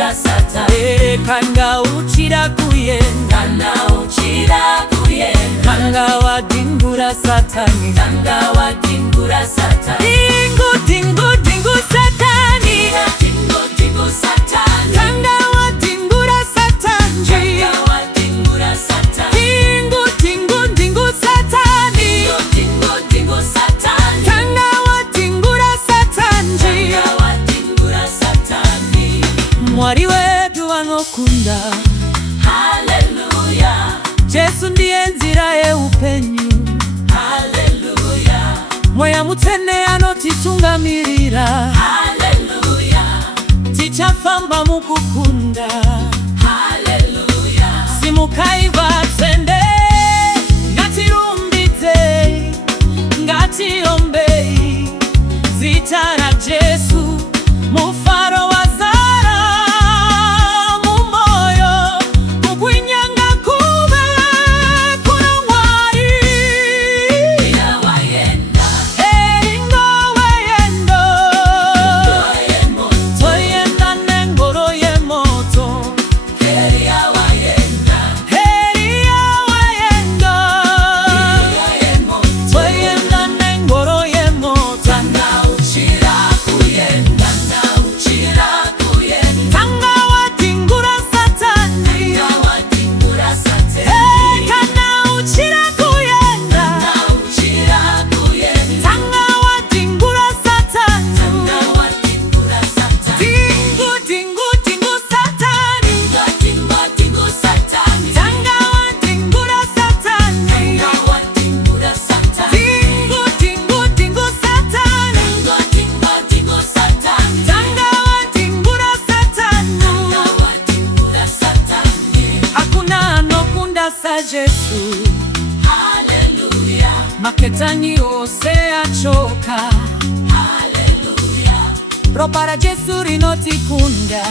watingura satani kanga uchira kuyenda kanga watingura satani dingu dingu dingu satani dingu satani kanga watingura satani dingu dingu dingu satani dingu satani kanga watingura satani mwari wetu wanokunda. Haleluya, Yesu ndiye nzira y'upenyu. haleluya, Moya mutene anotitungamirira. haleluya, Tichafamba mukukunda. haleluya, Simukaiva tsende ngatirumbidze ngatiombei zita la Yesu mufaro wazara mumoyo mugwinyanga kube kuno mwari wayenda eringo wayendo toyenda nengoro yemoto Eria wayenda toyenda nengoro yemoto tanga uchira kuyenda tanga watingura satani watingura satani kana uchira kuyenda uchira kuyenda tanga watingura satani watingura satani dingu dingu dingu satani dingu satani tanga watingura satani watingura satani dingu dingu dingu satani dingu satani tanga watingura satani watingura satani hakuna anokunda sa Yesu haleluya maketani ose achoka haleluya ropa la Yesu rinotikunda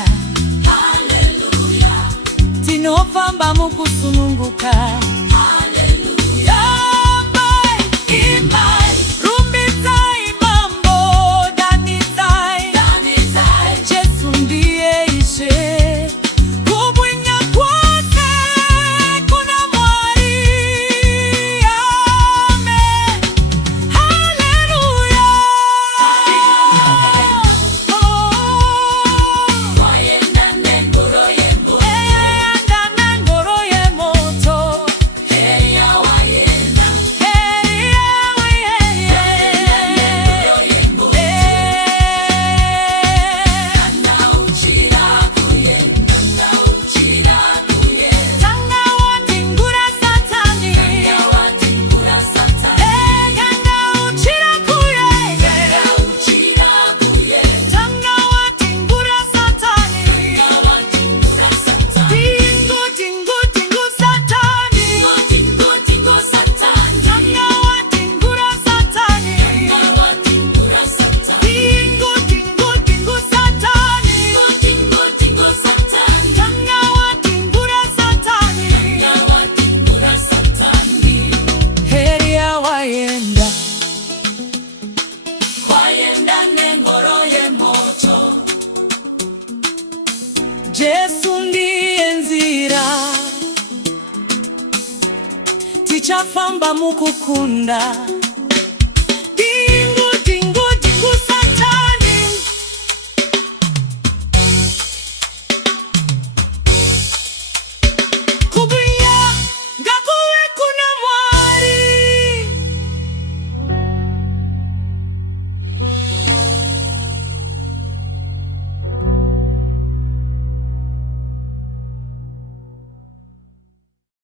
haleluya tinofamba mukusununguka haleluya imbai rumbitsai mambo danitsai danizai Yesu ndiye ishe kubwinya kwake kuna mwari amen haleluya wayenda nengoro yembo eyanda nengoro yemoto Eria wayenda tanga uchira kuyenda tanga watingura satani watingura satani kanga uchira kuyenda uchira kuyenda tanga watingura satani watingura satani dingu dingu dingu satani dingu satani tanga watingura satani watingura satani dingu dingu dingu satani dingu satani tanga watingura satani watingura satani heri ya wayenda wayenda nengoro yemoto Yesu ndiye nzira tichafamba mukukunda